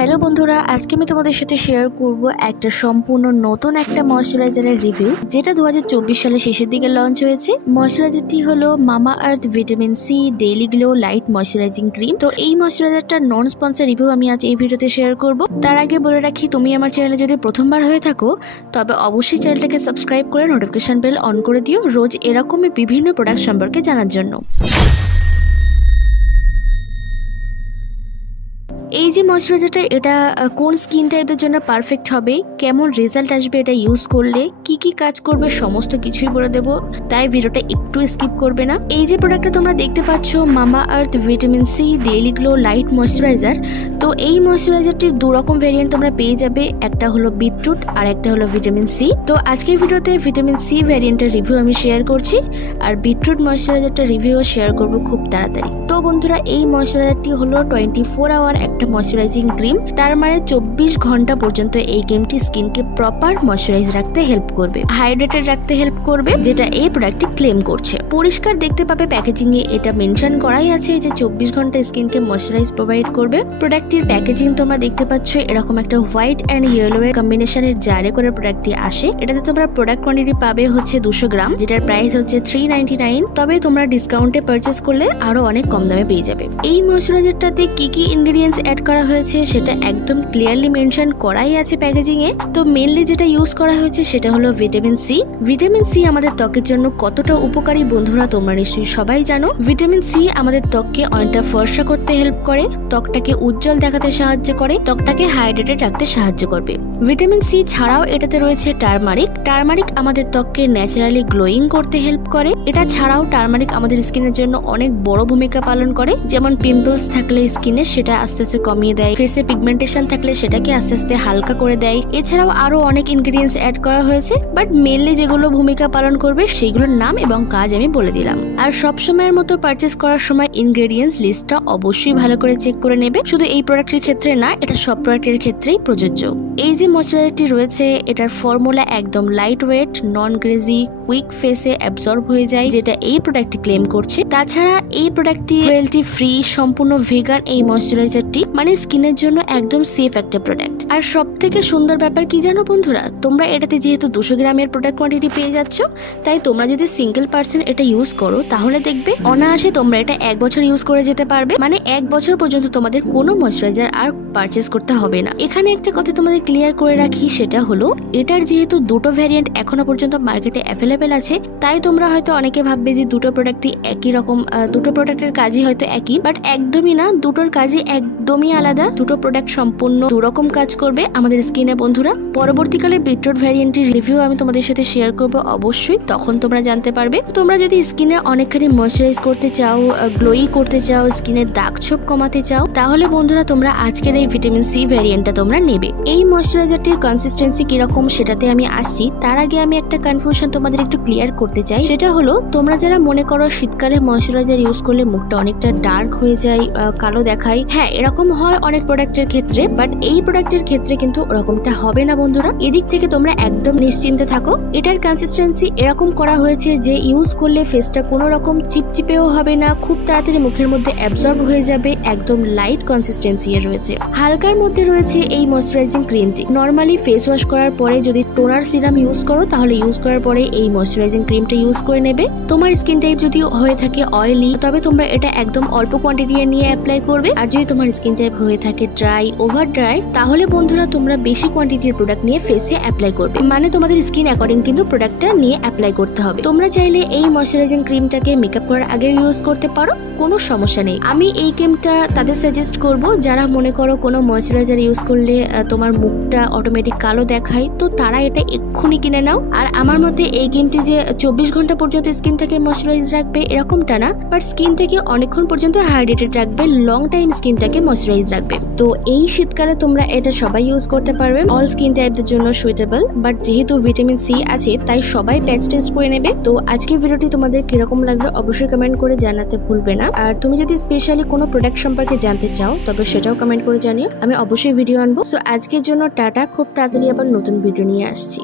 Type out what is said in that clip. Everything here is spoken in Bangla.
হ্যালো বন্ধুরা, আজকে আমি তোমাদের সাথে শেয়ার করব একটা সম্পূর্ণ নতুন একটা ময়শ্চারাইজারের রিভিউ, যেটা 2024 সালের শেষের দিকে লঞ্চ হয়েছে। ময়শ্চারাইজারটি হলো Mamaearth vitamin C daily glow light moisturizing cream. তো এই ময়শ্চারাইজারটার নন স্পন্সর রিভিউ আমি আজ এই ভিডিওতে শেয়ার করব। তার আগে বলে রাখি, তুমি আমার চ্যানেলে যদি প্রথমবার হয়ে থাকো তবে অবশ্যই চ্যানেলটাকে সাবস্ক্রাইব করে নোটিফিকেশন বেল অন করে দিও রোজ এরকমই বিভিন্ন প্রোডাক্ট সম্পর্কে জানার জন্য। এই যে ময়শ্চারাইজারটা, এটা কোন স্কিন টাইপের জন্য পারফেক্ট হবে, কেমন রেজাল্ট আসবে এটা ইউজ করলে, কি কি কাজ করবে সমস্ত কিছুই বলে দেবো, তাই ভিডিওটা একটু স্কিপ করবে না। এই যে প্রোডাক্টটা তোমরা দেখতে পাচ্ছ, Mamaearth vitamin C daily glow light moisturizer. তো এই ময়শ্চারাইজারটির দু রকম ভেরিয়েন্ট তোমরা পেয়ে যাবে, একটা হলো বিটরুট আর একটা হলো ভিটামিন সি। তো আজকের ভিডিওতে ভিটামিন সি ভ্যারিয়েন্টের রিভিউ আমি শেয়ার করছি, আর বিটরুট ময়শ্চারাইজারটার রিভিউ শেয়ার করব খুব তাড়াতাড়ি। তো বন্ধুরা, এই ময়শ্চারাইজারটি হলো 24 আওয়ার একটা ময়শ্চারাইজিং ক্রিম। তার মানে 24 ঘন্টা পর্যন্ত এই ক্রিমটি স্কিনকে প্রপার ময়শ্চারাইজ রাখতে হেল্প করবে, হাইড্রেটেড রাখতে হেল্প করবে, যেটা এই প্রোডাক্টটি ক্লেম করছে। পরিষ্কার দেখতে পাবে প্যাকেজিং এ এটা মেনশন করাই আছে যে 24 ঘন্টা স্কিনকে ময়শ্চারাইজ প্রোভাইড করবে। প্রোডাক্টটির প্যাকেজিং তোমরা দেখতে পাচ্ছ, এরকম একটা হোয়াইট অ্যান্ড ইয়েলো এর কম্বিনেশনের জারে করে প্রোডাক্টটি আসে। এটাতে তোমরা প্রোডাক্ট কোয়ান্টিটি পাবে হচ্ছে 200 গ্রাম, যেটার প্রাইস হচ্ছে 399। তবে তোমরা ডিসকাউন্টে পারচেস করলে আরো অনেক কম দামে পেয়ে যাবে। এই ময়শ্চারাইজারটাতে কি কি ইনগ্রেডিয়েন্টস অ্যাড করা হয়েছে সেটা একদম ক্লিয়ারলি মেনশন করাই আছে প্যাকেজিং এ। তো মেইনলি যেটা ইউজ করা হয়েছে সেটা হলো ভিটামিন সি। ভিটামিন সি আমাদের ত্বকের জন্য কতটা উপকারী বন্ধুরা তোমরা নিশ্চয়ই সবাই জানো। ভিটামিন সি আমাদের ত্বককে অনেকটা ফর্সা করতে হেল্প করে, ত্বকটাকে উজ্জ্বল দেখাতে সাহায্য করে, ত্বকটাকে হাইড্রেটেড রাখতে সাহায্য করবে। ভিটামিন সি ছাড়াও এটাতে রয়েছে টারমারিক। টারমারিক আমাদের ত্বককে ন্যাচারালি গ্লোয়িং করতে হেল্প করে। এটা ছাড়াও টারমারিক আমাদের স্কিনের জন্য অনেক বড় ভূমিকা পালন করে। যেমন পিম্পলস থাকলে স্কিনে সেটা আস্তে আস্তে কমিয়ে দেয়, ফেসে পিগমেন্টেশন থাকলে সেটাকে আস্তে আস্তে হালকা করে দেয়। এছাড়াও আরো অনেক ইনগ্রেডিয়েন্টস অ্যাড করা হয়েছে, বাট মেনলি যেগুলো ভূমিকা পালন করবে সেগুলোর নাম এবং কাজ আমি বলে দিলাম। আর সব সময়ের মতো পারচেস করার সময় ইনগ্রেডিয়েন্টস লিস্টটা অবশ্যই ভালো করে চেক করে নেবে। শুধু এই প্রোডাক্টের ক্ষেত্রে না, এটা সব প্রোডাক্টের ক্ষেত্রেই প্রযোজ্য। এই যে ময়শ্চারাইজারটি রয়েছে, এটার ফর্মুলা একদম লাইট ওয়েট, নন গ্রেজি, কুইক ফেসে অ্যাবজর্ব হয়ে যায়, যেটা এই প্রোডাক্টটি ক্লেম করছে। তাছাড়া এই প্রোডাক্টটি ক্রুয়েলটি ফ্রি, সম্পূর্ণ ভেগান। এই ময়শ্চারাইজারটি মানে স্কিনের জন্য একদম সেফ একটা প্রোডাক্ট। আর সব থেকে সুন্দর ব্যাপার কি জানো বন্ধুরা, তোমরা এটাতে যেহেতু 200 গ্রামের প্রোডাক্ট কোয়ান্টিটি পেয়ে যাচ্ছ, তাই তোমরা যদি সিঙ্গেল পার্সন এটা ইউজ করো তাহলে দেখবে অনায়াসে তোমরা এটা 1 বছর ইউজ করে যেতে পারবে। মানে 1 বছর পর্যন্ত তোমাদের কোনো ময়শ্চারাইজার আর পারচেস করতে হবে না। এখানে একটা কথা তোমাদের ক্লিয়ার করে রাখি, সেটা হলো এটার যেহেতু দুটো ভ্যারিয়েন্ট এখনো পর্যন্ত মার্কেটে অ্যাভেলেবেল আছে, তাই তোমরা হয়তো অনেকে ভাববে যে দুটো প্রোডাক্টই একই রকম, দুটো প্রোডাক্টের কাজই হয়তো একই, বাট একদমই না। দুটোর কাজই একদমই আলাদা। দুটো প্রোডাক্ট সম্পূর্ণ দুরকম কাজ করবে আমাদের স্কিনে বন্ধুরা। পরবর্তীকালে বিটরুট ভ্যারিয়েন্টের রিভিউ আমি তোমাদের সাথে শেয়ার করব অবশ্যই, তখন তোমরা জানতে পারবে। তোমরা যদি স্কিনে অনেকখানি ময়শ্চারাইজ করতে চাও, গ্লোই করতে চাও, স্কিনের দাগ ছোপ কমাতে চাও, তাহলে বন্ধুরা তোমরা আজকের এই ভিটামিন সি ভ্যারিয়েন্টটা তোমরা নেবে। এই ময়শ্চারাইজারটির কনসিস্টেন্সি কিরকম সেটাতে আমি আসছি, তার আগে আমি একটা কনফিউশন তোমাদের একটু ক্লিয়ার করতে চাই। সেটা হলো, তোমরা যারা মনে করো শীতকালে ময়শ্চারাইজার ইউজ করলে মুখটা অনেকটা ডার্ক হয়ে যায়, কালো দেখায়, হ্যাঁ এরকম হয় অনেক প্রোডাক্টের ক্ষেত্রে, বাট এই প্রোডাক্টের ক্ষেত্রে কিন্তু ওরকমটা হবে না বন্ধুরা। এদিক থেকে তোমরা একদম নিশ্চিন্তে থাকো। এটার কনসিস্টেন্সি এরকম করা হয়েছে যে ইউজ করলে ফেসটা কোনো রকম চিপচিপেও হবে না, খুব তাড়াতাড়ি মুখের মধ্যে অ্যাবজর্ব হয়ে যাবে, একদম লাইট কনসিস্টেন্সি এর রয়েছে। হালকার মধ্যে রয়েছে এই ময়শ্চারাইজিং ক্রিমটি। নর্মালি ফেস ওয়াশ করার পরে যদি টোনার সিরাম ইউজ করো, তাহলে ইউজ করার পরে এই ময়শ্চারাইজিং ক্রিমটা ইউজ করে নেবে। তোমার স্কিন টাইপ যদি হয়ে থাকে অয়েলি, তবে তোমরা এটা একদম অল্প কোয়ান্টিটি নিয়ে অ্যাপ্লাই করবে। আর যদি তোমার স্কিন টাইপ হয়ে থাকে ড্রাই, ওভার ড্রাই, তাহলে বন্ধুরা তোমরা বেশি কোয়ান্টিটির প্রোডাক্ট নিয়ে ফেসে অ্যাপ্লাই করবে। মানে তোমাদের স্কিন অ্যাকর্ডিং কিন্তু প্রোডাক্টটা নিয়ে অ্যাপ্লাই করতে হবে। তোমরা চাইলে এই ময়শ্চারাইজিং ক্রিমটাকে মেকআপ করার আগে ইউজ করতে পারো, কোনো সমস্যা নেই। আমি এই ক্রিমটা তাদের সাজেস্ট করব যারা মনে করো কোনো ময়শ্চারাইজার ইউজ করলে তোমার মুখটা অটোমেটিক কালো দেখায়, তো তারা এটা এক্ষুনি কিনে নাও। আর আমার মতে এই ক্রিমটি যে 24 ঘন্টা পর্যন্ত স্কিনটাকে ময়শ্চারাইজ রাখবে এরকমটা না, বাট স্কিনটাকে অনেকক্ষণ পর্যন্ত হাইড্রেটেড রাখবে, লং টাইম স্কিনটাকে ময়শ্চারাইজ রাখবে। তো এই শীতকালে তোমরা এটা সবাই ইউজ করতে পারবে, অল স্কিন টাইপদের জন্য সুইটেবল। বাট যেহেতু ভিটামিন সি আছে তাই সবাই প্যাচ টেস্ট করে নেবে। তো আজকের ভিডিওটি তোমাদের কিরকম লাগলো অবশ্যই কমেন্ট করে জানাতে ভুলবে না। আর তুমি যদি স্পেশালি কোনো প্রোডাক্ট সম্পর্কে জানতে চাও তবে সেটাও কমেন্ট করে জানিও, আমি অবশ্যই ভিডিও আনবো। সো আজকের জন্য টাটা, খুব তাড়াতাড়ি আবার নতুন ভিডিও নিয়ে আসছি।